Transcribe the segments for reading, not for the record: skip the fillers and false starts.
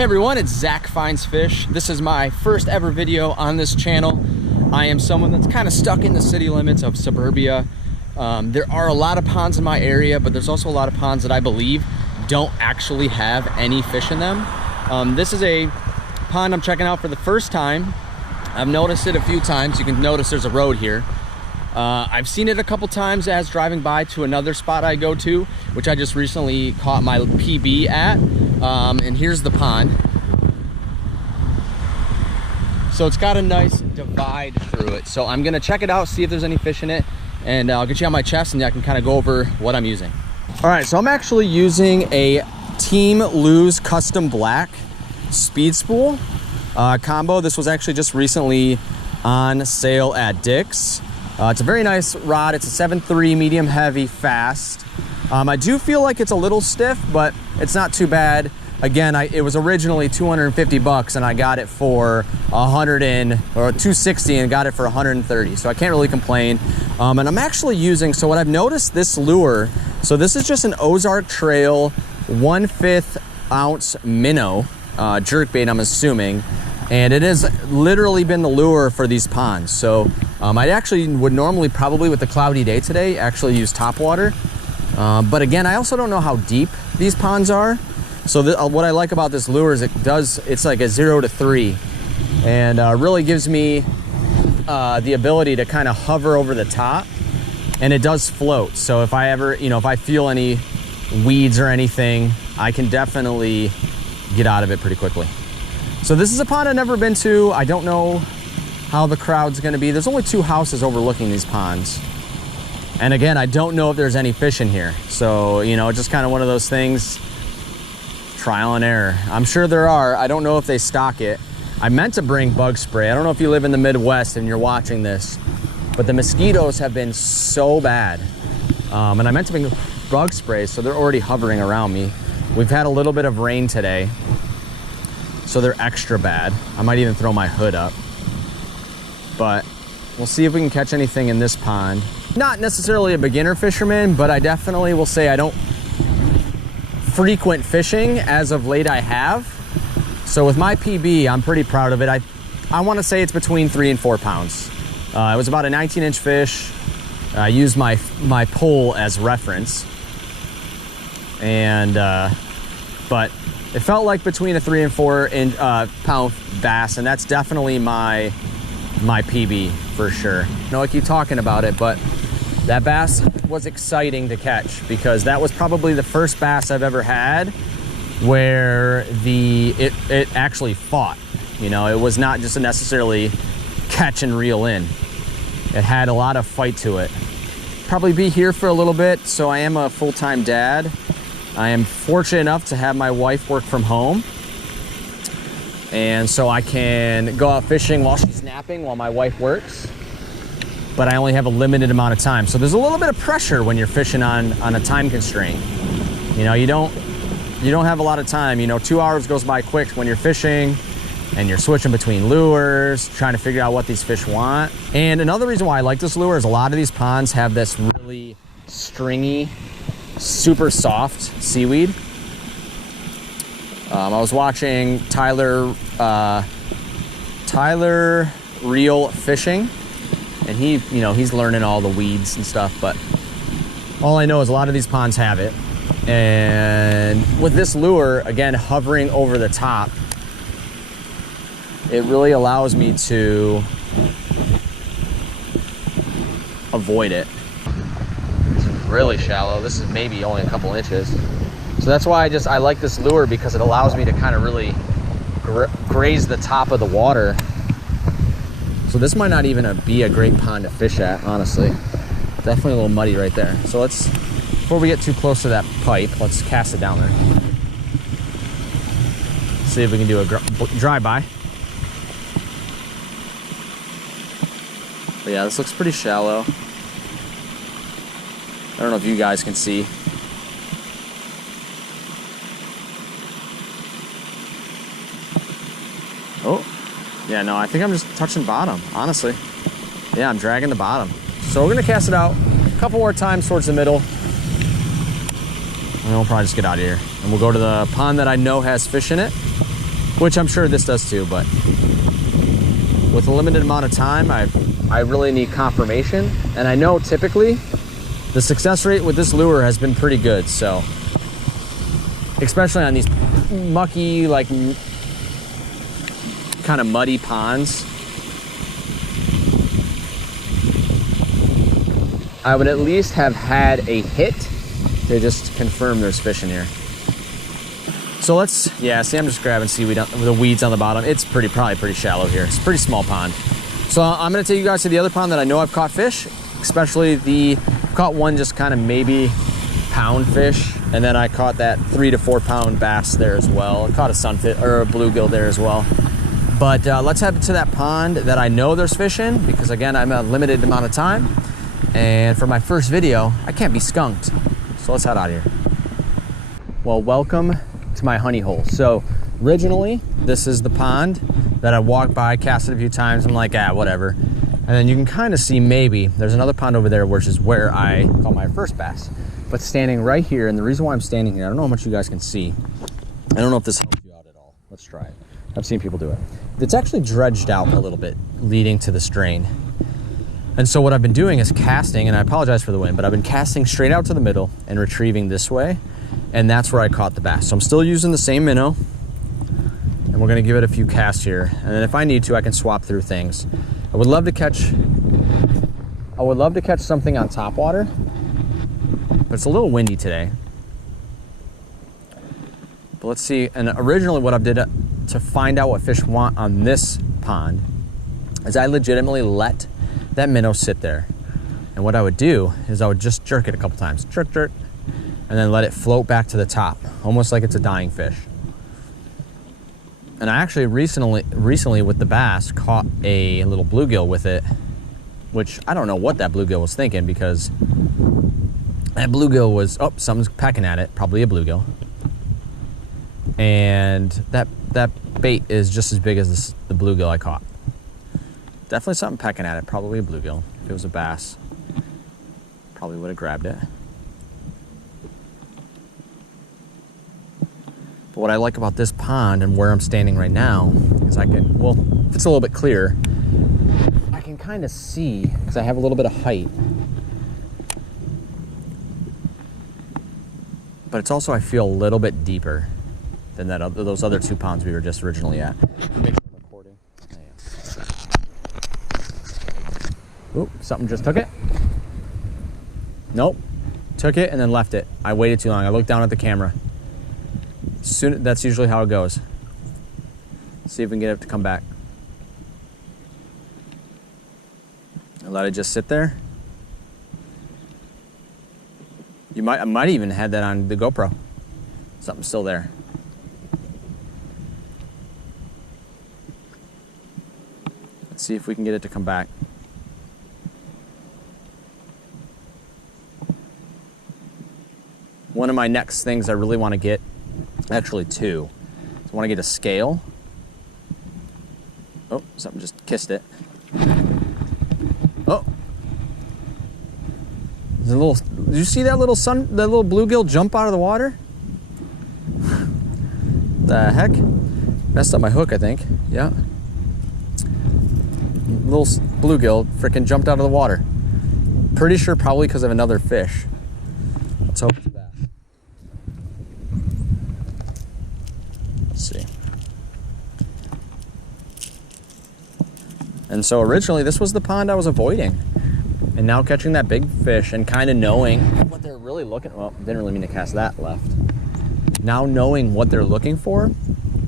Hey everyone, it's Zach Finds Fish. This is my first ever video on this channel. I am someone that's kind of stuck in the city limits of suburbia. There are a lot of ponds in my area, but there's also a lot of ponds that I believe don't actually have any fish in them. This is a pond I'm checking out for the first time. I've noticed it a few times. You can notice there's a road here. I've seen it a couple times as driving by to another spot I go to, which I just recently caught my PB at. And here's the pond. So it's got a nice divide through it. So I'm gonna check it out, see if there's any fish in it, and I'll get you on my chest and I can kind of go over what I'm using. All right, so I'm actually using a Team Lew's Custom Black Speed Spool combo. This was actually just recently on sale at Dick's. It's a very nice rod. It's a 7.3 medium heavy fast. I do feel like it's a little stiff, but it's not too bad. Again, it was originally 250 bucks and I got it for 260 and got it for 130. So I can't really complain. And I'm actually using, so what I've noticed, this lure, so this is just an Ozark Trail 1/5 ounce minnow jerkbait, I'm assuming. And it has literally been the lure for these ponds. So I actually would normally probably with the cloudy day today actually use topwater. But again, I also don't know how deep these ponds are. So what I like about this lure is it's like a 0 to 3 and really gives me the ability to kind of hover over the top, and it does float. So if I ever, if I feel any weeds or anything, I can definitely get out of it pretty quickly. So this is a pond I've never been to. I don't know how the crowd's gonna be. There's only 2 houses overlooking these ponds. And again, I don't know if there's any fish in here. So, just kind of one of those things, trial and error. I'm sure there are. I don't know if they stock it. I meant to bring bug spray. I don't know if you live in the Midwest and you're watching this, but the mosquitoes have been so bad. And I meant to bring bug spray, so they're already hovering around me. We've had a little bit of rain today, so they're extra bad. I might even throw my hood up. But we'll see if we can catch anything in this pond. Not necessarily a beginner fisherman, but I definitely will say I don't frequent fishing. As of late I have. So with my PB, I'm pretty proud of it. I want to say it's between 3 and 4 pounds. It was about a 19-inch fish. I used my pole as reference. And, but it felt like between a 3 and 4 pound bass, and that's definitely my PB for sure. I know I keep talking about it, but that bass was exciting to catch because that was probably the first bass I've ever had where it actually fought. It was not just necessarily catch and reel in. It had a lot of fight to it. Probably be here for a little bit. So I am a full-time dad. I am fortunate enough to have my wife work from home. And so I can go out fishing while she's napping, while my wife works. But I only have a limited amount of time. So there's a little bit of pressure when you're fishing on a time constraint. You don't have a lot of time. 2 hours goes by quick when you're fishing and you're switching between lures, trying to figure out what these fish want. And another reason why I like this lure is a lot of these ponds have this really stringy, super soft seaweed. I was watching Tyler Reel Fishing, and he's learning all the weeds and stuff, but all I know is a lot of these ponds have it. And with this lure, again, hovering over the top, it really allows me to avoid it. It's really shallow. This is maybe only a couple inches. So that's why I like this lure, because it allows me to kind of really graze the top of the water. So this might not even be a great pond to fish at, honestly. Definitely a little muddy right there. So before we get too close to that pipe, let's cast it down there. See if we can do a drive-by. But yeah, this looks pretty shallow. I don't know if you guys can see. Oh, yeah, no, I think I'm just touching bottom, honestly. Yeah, I'm dragging the bottom. So we're gonna cast it out a couple more times towards the middle. And we'll probably just get out of here. And we'll go to the pond that I know has fish in it. which I'm sure this does too, but with a limited amount of time, I really need confirmation. And I know typically the success rate with this lure has been pretty good. So especially on these mucky, like kind of muddy ponds, I would at least have had a hit to just confirm there's fish in here. So let's, yeah, see, I'm just grabbing seaweed, the weeds on the bottom. It's probably pretty shallow here. It's a pretty small pond. So I'm gonna take you guys to the other pond that I know I've caught fish, especially I've caught one just kind of maybe pound fish, and then I caught that 3 to 4 pound bass there as well. I caught a sunfish or a bluegill there as well. But let's head to that pond that I know there's fish in, because again, I'm a limited amount of time. And for my first video, I can't be skunked. So let's head out of here. Well, welcome to my honey hole. So originally, this is the pond that I walked by, cast it a few times. I'm like, whatever. And then you can kind of see maybe there's another pond over there, which is where I caught my first bass. But standing right here, and the reason why I'm standing here, I don't know how much you guys can see. I don't know if this helps you out at all. Let's try it. I've seen people do it. It's actually dredged out a little bit, leading to this drain. And so what I've been doing is casting, and I apologize for the wind, but I've been casting straight out to the middle and retrieving this way. And that's where I caught the bass. So I'm still using the same minnow, and we're gonna give it a few casts here. And then if I need to, I can swap through things. I would love to catch something on top water, but it's a little windy today. But let's see, and originally what I did to find out what fish want on this pond is I legitimately let that minnow sit there. And what I would do is I would just jerk it a couple times, jerk, jerk, and then let it float back to the top, almost like it's a dying fish. And I actually recently with the bass caught a little bluegill with it, which I don't know what that bluegill was thinking, because that bluegill was, oh, something's pecking at it, probably a bluegill. And that bait is just as big as the bluegill I caught. Definitely something pecking at it, probably a bluegill. If it was a bass, probably would have grabbed it. But what I like about this pond and where I'm standing right now is I can, well, if it's a little bit clearer, I can kind of see, because I have a little bit of height. But it's also, I feel a little bit deeper than those other 2 ponds we were just originally at. Make sure I'm recording. Oop, something just took it. Nope, took it and then left it. I waited too long. I looked down at the camera. That's usually how it goes. See if we can get it to come back. I let it just sit there. I might even have that on the GoPro. Something's still there. Let's see if we can get it to come back. One of my next things I really want to get, actually 2. I want to get a scale. Oh, something just kissed it. Oh. Did you see that little bluegill jump out of the water? The heck? Messed up my hook, I think. Yeah. Little bluegill freaking jumped out of the water. Pretty sure probably because of another fish. Let's hope it's a bass. Let's see. And so originally this was the pond I was avoiding. And now catching that big fish and kind of knowing what they're really looking, well, didn't really mean to cast that left. Now knowing what they're looking for,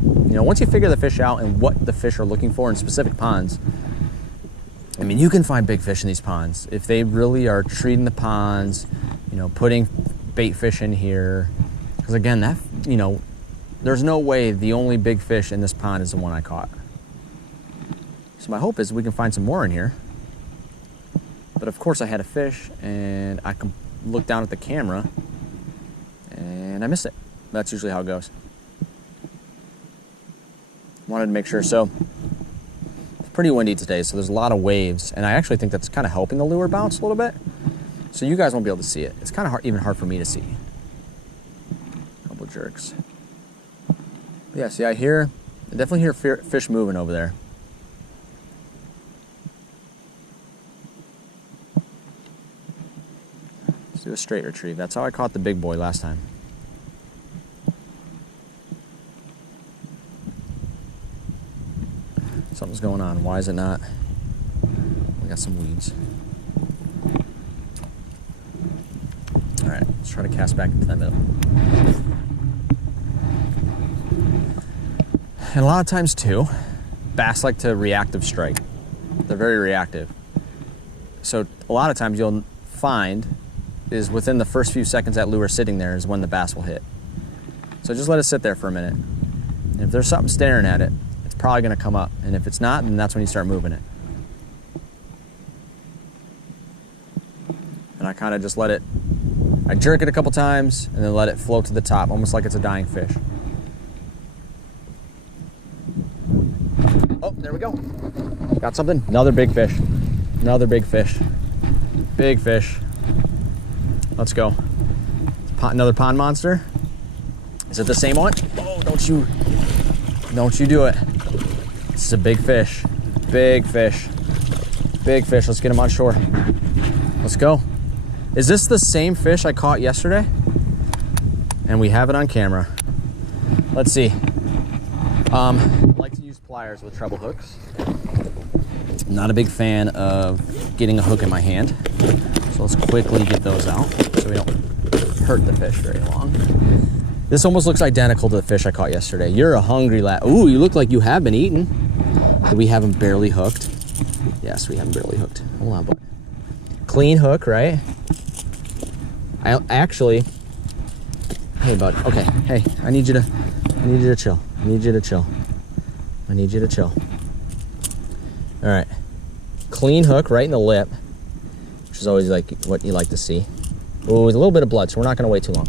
you know, once you figure the fish out and what the fish are looking for in specific ponds, I mean, you can find big fish in these ponds. If they really are treating the ponds, you know, putting bait fish in here. Because again, that, you know, there's no way the only big fish in this pond is the one I caught. So my hope is we can find some more in here. But of course I had a fish and I can look down at the camera and I missed it. That's usually how it goes. Wanted to make sure. So it's pretty windy today, so there's a lot of waves, and I actually think that's kind of helping the lure bounce a little bit. So you guys won't be able to see it. It's kind of hard, even hard for me to see. A couple jerks. But yeah, see, I hear I definitely hear fish moving over there. Let's do a straight retrieve. That's how I caught the big boy last time. Something's going on. Why is it not? We got some weeds. All right, let's try to cast back into that middle. And a lot of times too, bass like to reactive strike. They're very reactive. So a lot of times you'll find is within the first few seconds that lure sitting there is when the bass will hit. So just let it sit there for a minute. And if there's something staring at it, it's probably gonna come up. And if it's not, then that's when you start moving it. And I kind of just let it, I jerk it a couple times and then let it float to the top, almost like it's a dying fish. Oh, there we go. Got something. Another big fish. Another big fish. Big fish. Let's go. Another pond monster. Is it the same one? Oh, don't you do it. This is a big fish. Big fish. Big fish. Let's get him on shore. Let's go. Is this the same fish I caught yesterday? And we have it on camera. Let's see. I like to use pliers with treble hooks. I'm not a big fan of getting a hook in my hand. So let's quickly get those out so we don't hurt the fish very long. This almost looks identical to the fish I caught yesterday. You're a hungry lad. Ooh, you look like you have been eating. Did we have him barely hooked? Yes, we have him barely hooked. Hold on, boy. Clean hook, right? I actually, hey bud, okay, hey, I need you to chill. I need you to chill. I need you to chill. All right, clean hook right in the lip, which is always like what you like to see. Oh, there's a little bit of blood, so we're not gonna wait too long.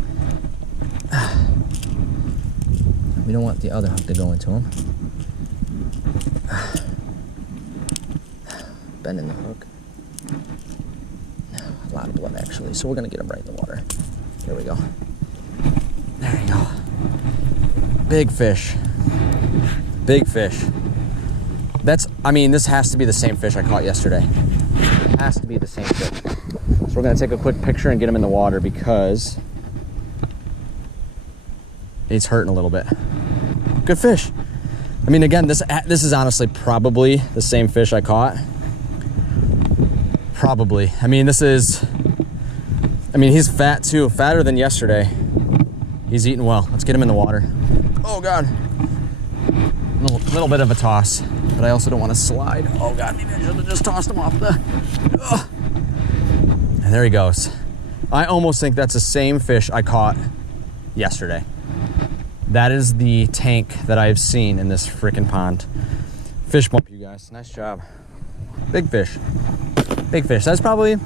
We don't want the other hook to go into him. Bending the hook. A lot of blood actually, so we're gonna get him right in the water. There we go. There you go. Big fish. Big fish. I mean, this has to be the same fish I caught yesterday. It has to be the same fish. So we're gonna take a quick picture and get him in the water because he's hurting a little bit. Good fish. I mean, again, this is honestly probably the same fish I caught. Probably. I mean, he's fat too, fatter than yesterday. He's eating well. Let's get him in the water. Oh God. A little bit of a toss, but I also don't want to slide. Oh God, maybe I should have just tossed him off the, And there he goes. I almost think that's the same fish I caught yesterday. That is the tank that I've seen in this freaking pond. Fish bump, you guys. Nice job. Big fish. Big fish. That's probably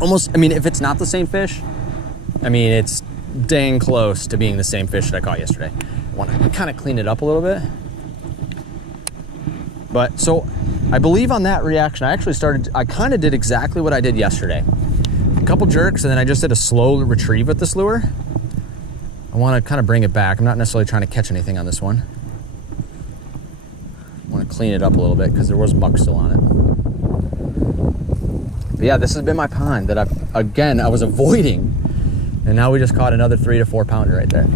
almost, I mean, if it's not the same fish, I mean, it's dang close to being the same fish that I caught yesterday. I want to kind of clean it up a little bit. But so I believe on that reaction, I kind of did exactly what I did yesterday. A couple jerks, and then I just did a slow retrieve with this lure. I want to kind of bring it back. I'm not necessarily trying to catch anything on this one. I want to clean it up a little bit because there was muck still on it. But yeah, this has been my pond that I was avoiding. And now we just caught another 3 to 4 pounder right there.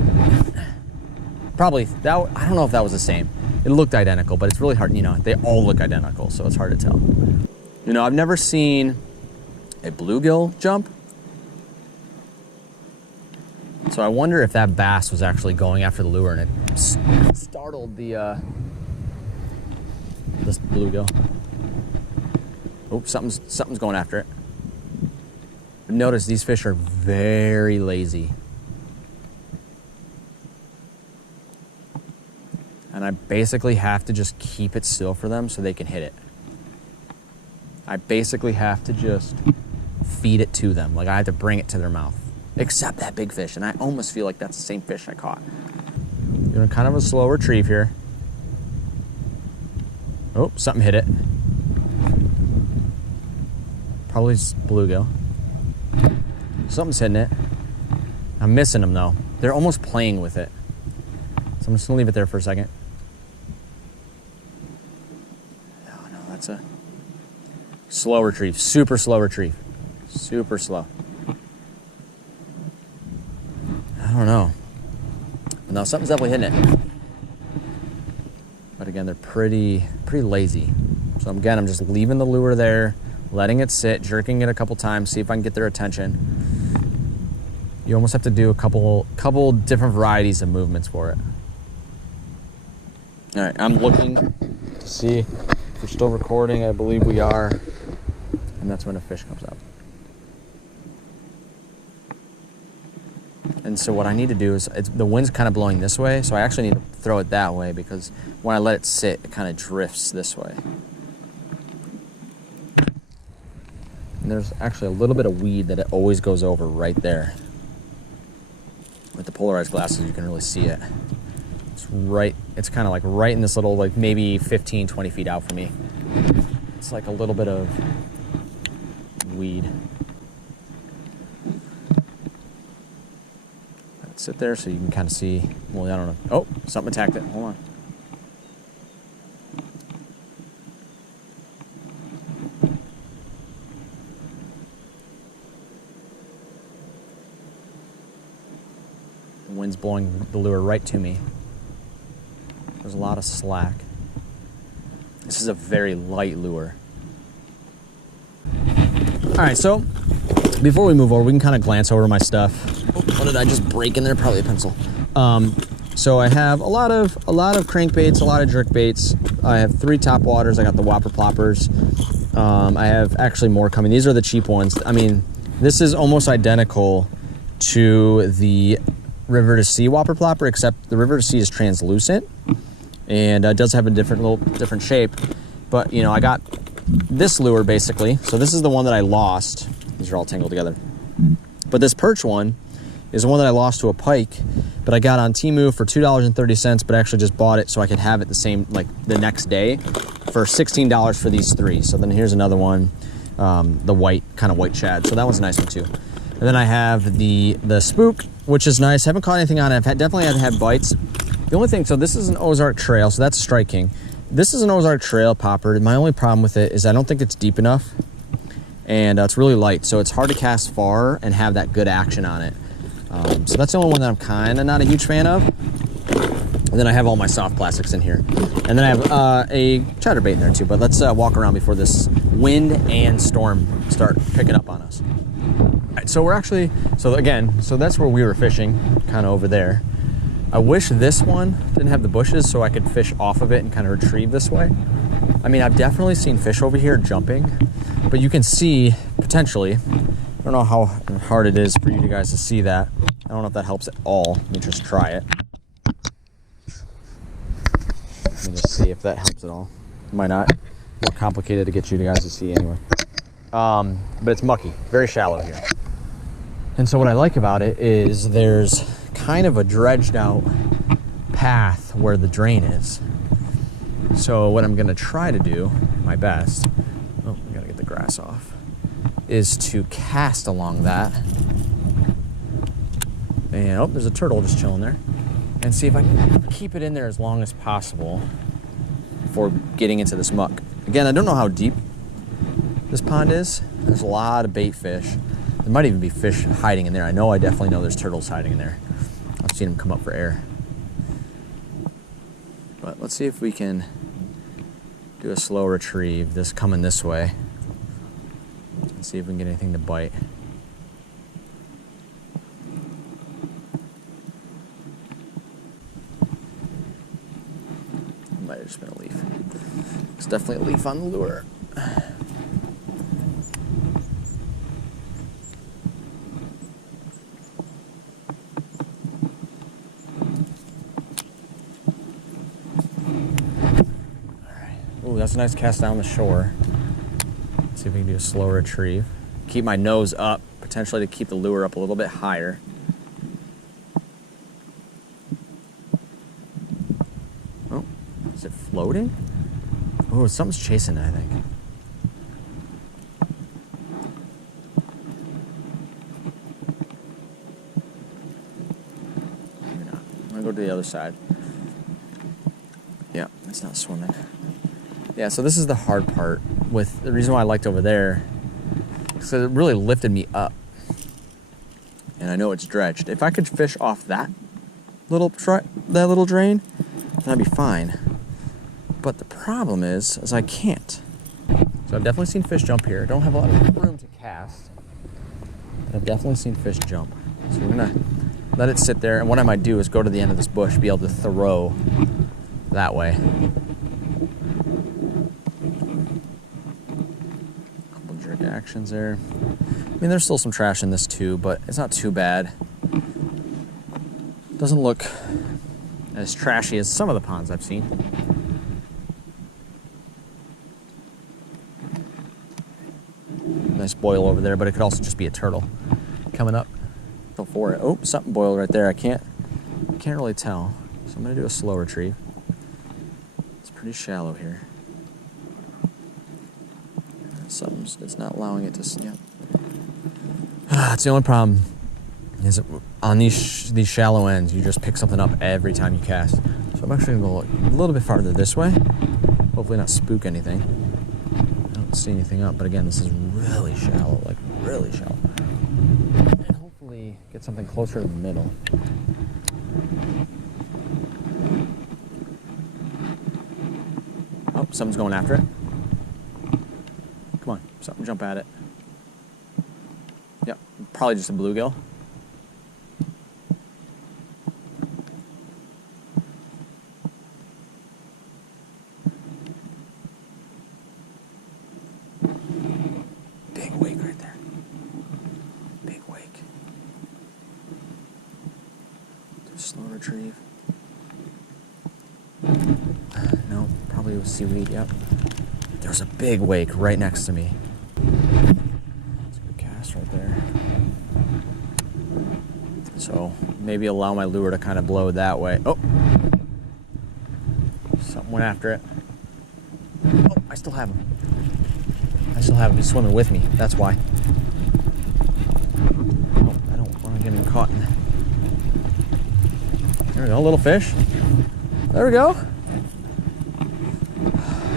Probably, I don't know if that was the same. It looked identical, but it's really hard, they all look identical, so it's hard to tell. I've never seen a bluegill jump. So I wonder if that bass was actually going after the lure and it startled this bluegill. Oh, something's going after it. Notice these fish are very lazy. And I basically have to just keep it still for them so they can hit it. I basically have to just feed it to them. Like I have to bring it to their mouth. Except that big fish, and I almost feel like that's the same fish I caught. Doing kind of a slow retrieve here. Oh, something hit it. Probably bluegill. Something's hitting it. I'm missing them though. They're almost playing with it. So I'm just gonna leave it there for a second. That's a slow retrieve, super slow retrieve. Super slow. I don't know. No, something's definitely hitting it. But again, they're pretty lazy. So again, I'm just leaving the lure there, letting it sit, jerking it a couple times, see if I can get their attention. You almost have to do a couple different varieties of movements for it. All right, I'm looking to see if we're still recording. I believe we are. And that's when a fish comes up. And so what I need to do is, the wind's kind of blowing this way, so I actually need to throw it that way because when I let it sit, it kind of drifts this way. And there's actually a little bit of weed that it always goes over right there. With the polarized glasses, you can really see it. It's kind of like right in this little, like maybe 15, 20 feet out from me. It's like a little bit of weed. Sit there so you can kind of see. Well, I don't know. Oh, something attacked it. Hold on. The wind's blowing the lure right to me. There's a lot of slack. This is a very light lure. All right, so before we move over, we can kind of glance over my stuff. Oh, what did I just break in there? Probably a pencil. So I have a lot of crankbaits, a lot of jerkbaits. I have 3 top waters. I got the Whopper Ploppers. I have actually more coming. These are the cheap ones. I mean, this is almost identical to the River to Sea Whopper Plopper, except the River to Sea is translucent and does have a different shape. But you know, I got this lure basically. So this is the one that I lost. These are all tangled together. But this perch one is the one that I lost to a pike, but I got on Temu for $2.30, but actually just bought it so I could have it the next day for $16 for these 3. So then here's another one, the white shad. So that one's a nice one too. And then I have the spook, which is nice. Haven't caught anything on it. I've definitely had bites. The only thing, so this is an Ozark Trail, so that's striking. This is an Ozark Trail popper. My only problem with it is I don't think it's deep enough, and it's really light, so it's hard to cast far and have that good action on it. So that's the only one that I'm kind of not a huge fan of. And then I have all my soft plastics in here. And then I have a chatterbait in there too, but let's walk around before this wind and storm start picking up on us. All right, so we're actually, so that's where we were fishing, kind of over there. I wish this one didn't have the bushes so I could fish off of it and kind of retrieve this way. I mean, I've definitely seen fish over here jumping, but you can see potentially, I don't know how hard it is for you guys to see that. I don't know if that helps at all. Let me just try it. Let me just see if that helps at all. Might not. More complicated to get you guys to see anyway. But it's mucky, very shallow here. And so what I like about it is there's kind of a dredged out path where the drain is. So what I'm gonna try to do, my best, oh, I gotta get the grass off, is to cast along that. And oh, there's a turtle just chilling there. And see if I can keep it in there as long as possible before getting into this muck. Again, I don't know how deep this pond is. There's a lot of bait fish. There might even be fish hiding in there. I definitely know there's turtles hiding in there. I've seen them come up for air. But let's see if we can do a slow retrieve, this coming this way, and see if we can get anything to bite. It might have just been a leaf. It's definitely a leaf on the lure. That's a nice cast down the shore. Let's see if we can do a slow retrieve. Keep my nose up, potentially to keep the lure up a little bit higher. Oh, is it floating? Oh, something's chasing it, I think. Maybe not. I'm gonna go to the other side. Yeah, it's not swimming. Yeah, so this is the hard part with the reason why I liked over there, because it really lifted me up. And I know it's dredged. If I could fish off that little drain, then I'd be fine. But the problem is I can't. So I've definitely seen fish jump here. I don't have a lot of room to cast. But I've definitely seen fish jump. So we're gonna let it sit there. And what I might do is go to the end of this bush, be able to throw that way. Couple jerk actions there. I mean, there's still some trash in this too, but it's not too bad. Doesn't look as trashy as some of the ponds I've seen. Nice boil over there, but it could also just be a turtle coming up. Go for it. Oh, something boiled right there. I can't really tell. So I'm gonna do a slow retrieve. It's pretty shallow here. It's not allowing it to snap. That's the only problem. Is on these shallow ends, you just pick something up every time you cast. So I'm actually gonna go a little bit farther this way. Hopefully not spook anything. I don't see anything up, but again, this is really shallow, like really shallow. And hopefully get something closer to the middle. Oh, something's going after it. Come on, something jump at it. Yep, probably just a bluegill. Big wake right there. Big wake. Do a slow retrieve. No, probably was seaweed, yep. There's a big wake right next to me. That's a good cast right there. So maybe allow my lure to kind of blow that way. Oh! Something went after it. Oh, I still have him. He's swimming with me. That's why. Oh, I don't want to get him caught. There we go, little fish. There we go.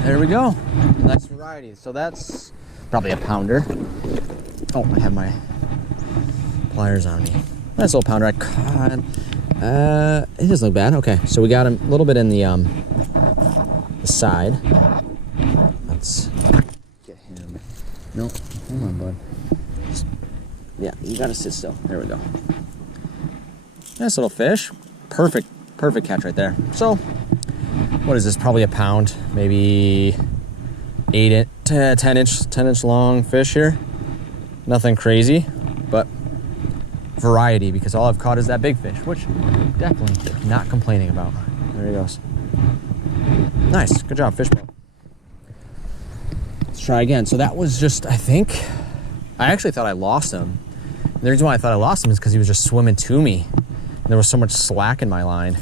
There we go. Nice variety. So that's probably a pounder. Oh, I have my pliers on me. Nice little pounder. I caught. It doesn't look bad. Okay, so we got him a little bit in the side. Let's get him. No, hold on, bud. Yeah, you gotta sit still. There we go. Nice little fish. Perfect catch right there. So, what is this? Probably a pound, maybe 10 inch long fish here. Nothing crazy, but variety, because all I've caught is that big fish, which definitely not complaining about. There he goes. Nice, good job, fish ball. Let's try again. So that was just, I actually thought I lost him. And the reason why I thought I lost him is because he was just swimming to me. And there was so much slack in my line.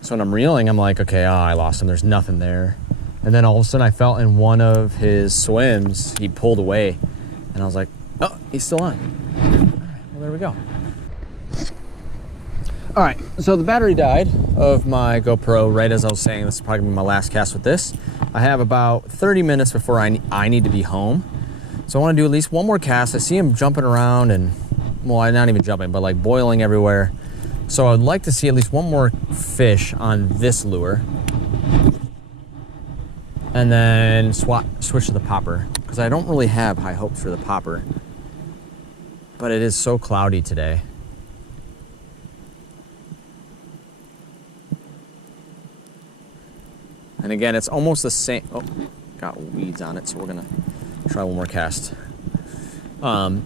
So when I'm reeling, I'm like, okay, I lost him. There's nothing there. And then all of a sudden I felt in one of his swims, he pulled away. And I was like, oh, he's still on. All right, well, there we go. All right, so the battery died of my GoPro right as I was saying this is probably gonna be my last cast with this. I have about 30 minutes before I need to be home. So I wanna do at least one more cast. I see him jumping around and, well, not even jumping, but like boiling everywhere. So I'd like to see at least one more fish on this lure. And then switch to the popper, because I don't really have high hopes for the popper. But it is so cloudy today. And again, it's almost the same. Oh, got weeds on it, so we're gonna try one more cast.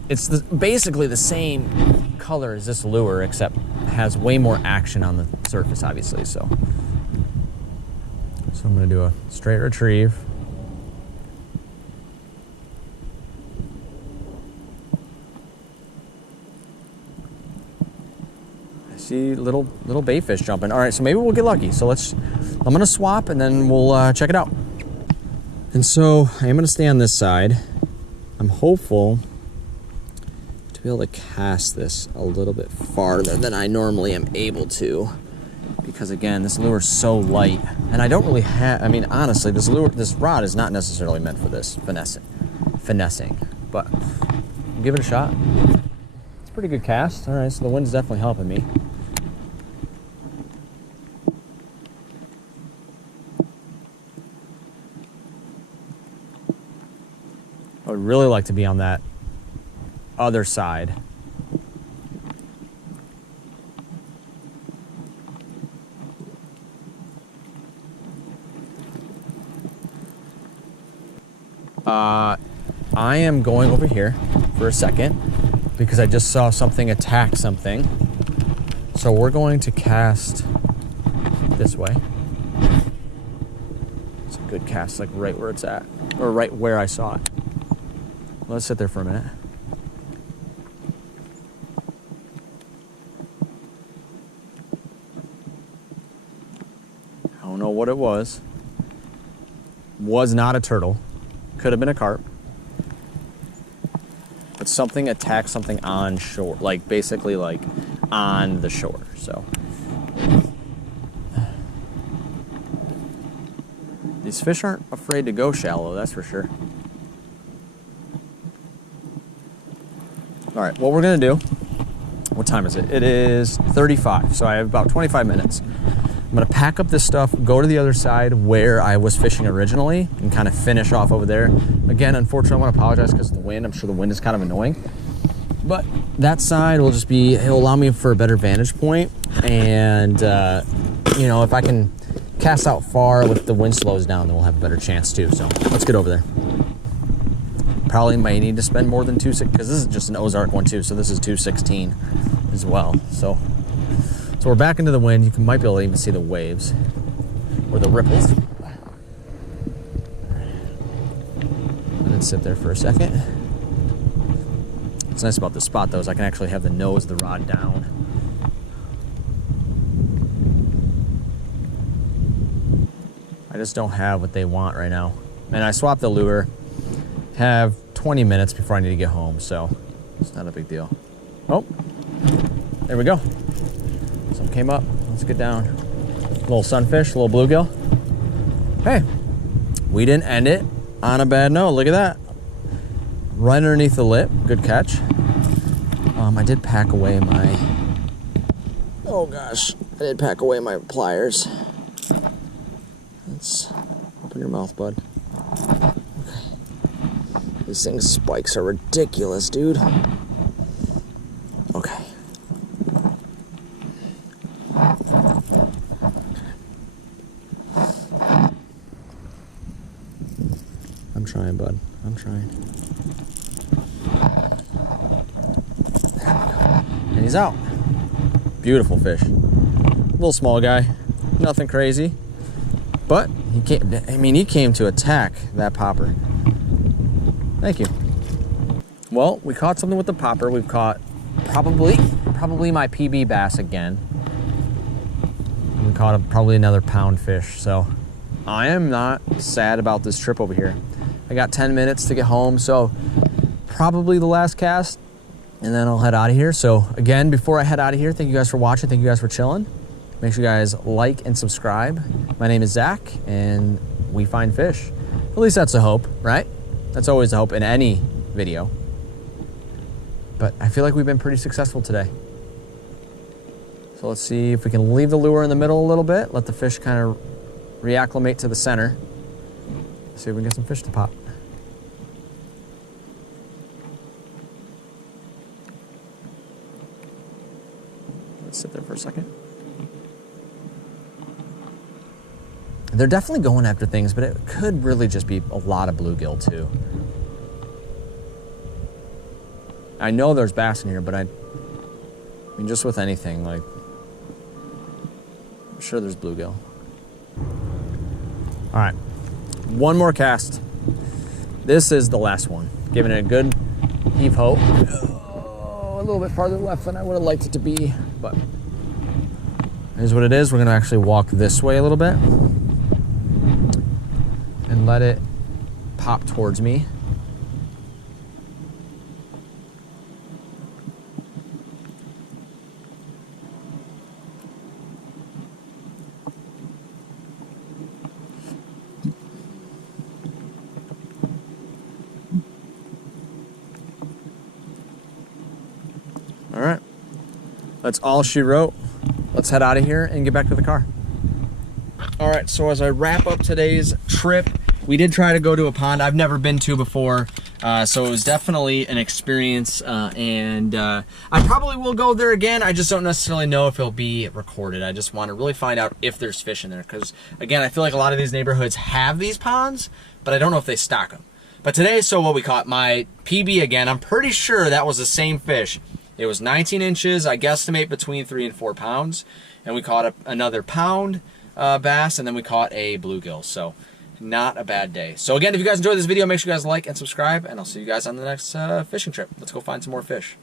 It's basically the same color as this lure, except has way more action on the surface, obviously. So I'm gonna do a straight retrieve. I see little bait fish jumping. All right, so maybe we'll get lucky. So I'm gonna swap and then we'll check it out. And so I am gonna stay on this side. I'm hopeful to be able to cast this a little bit farther than I normally am able to, because again, this lure is so light, and I don't really have, I mean, honestly, this rod is not necessarily meant for this finessing, but give it a shot. It's a pretty good cast. All right, so the wind's definitely helping me. I would really like to be on that other side. I am going over here for a second because I just saw something attack something. So we're going to cast this way. It's a good cast, like right where it's at, or right where I saw it. Let's sit there for a minute. I don't know what it was. Was not a turtle. Could have been a carp. But something attacked something on shore, like basically like on the shore, so. These fish aren't afraid to go shallow, that's for sure. All right, what we're gonna do, what time is it? It is 35, so I have about 25 minutes. I'm gonna pack up this stuff, go to the other side where I was fishing originally, and kind of finish off over there. Again, unfortunately, I want to apologize because of the wind. I'm sure the wind is kind of annoying. But that side will just be, it'll allow me for a better vantage point. And, you know, if I can cast out far if the wind slows down, then we'll have a better chance too. So let's get over there. Probably might need to spend more than 2.6, because this is just an Ozark one too, so this is 2.16 as well. So we're back into the wind. You might be able to even see the waves or the ripples. Let it sit there for a second. What's nice about this spot though is I can actually have the nose of the rod down. I just don't have what they want right now. And I swapped the lure. Have 20 minutes before I need to get home, so it's not a big deal. Oh, there we go. Some came up. Let's get down. Little sunfish, little bluegill. Hey, we didn't end it on a bad note. Look at that. Right underneath the lip. Good catch. I did pack away my... Oh gosh, I did pack away my pliers. Let's open your mouth, bud. Okay. These things' spikes are ridiculous, dude. Okay. I'm trying, bud. I'm trying. There we go. And he's out. Beautiful fish. Little small guy. Nothing crazy. But he came, I mean, he came to attack that popper. Thank you. Well, we caught something with the popper. We've caught probably my PB bass again. We caught probably another pound fish. So I am not sad about this trip over here. I got 10 minutes to get home, so probably the last cast, and then I'll head out of here. So again, before I head out of here, thank you guys for watching. Thank you guys for chilling. Make sure you guys like and subscribe. My name is Zach, and we find fish. At least that's a hope, right? That's always a hope in any video. But I feel like we've been pretty successful today. So let's see if we can leave the lure in the middle a little bit, let the fish kind of reacclimate to the center. See if we can get some fish to pop. Let's sit there for a second. They're definitely going after things, but it could really just be a lot of bluegill too. I know there's bass in here, but I mean, just with anything, like, I'm sure there's bluegill. All right. One more cast. This is the last one. Giving it a good heave-ho. Oh, a little bit farther left than I would have liked it to be, but here's what it is. We're gonna actually walk this way a little bit and let it pop towards me. That's all she wrote. Let's head out of here and get back to the car. All right, so as I wrap up today's trip, we did try to go to a pond I've never been to before, so it was definitely an experience, and I probably will go there again. I just don't necessarily know if it'll be recorded. I just want to really find out if there's fish in there, because again, I feel like a lot of these neighborhoods have these ponds, but I don't know if they stock them. But today, so what we caught, my PB again, I'm pretty sure that was the same fish. It was 19 inches, I guesstimate between 3 and 4 pounds, and we caught another pound bass, and then we caught a bluegill. So not a bad day. So again, if you guys enjoyed this video, make sure you guys like and subscribe, and I'll see you guys on the next fishing trip. Let's go find some more fish.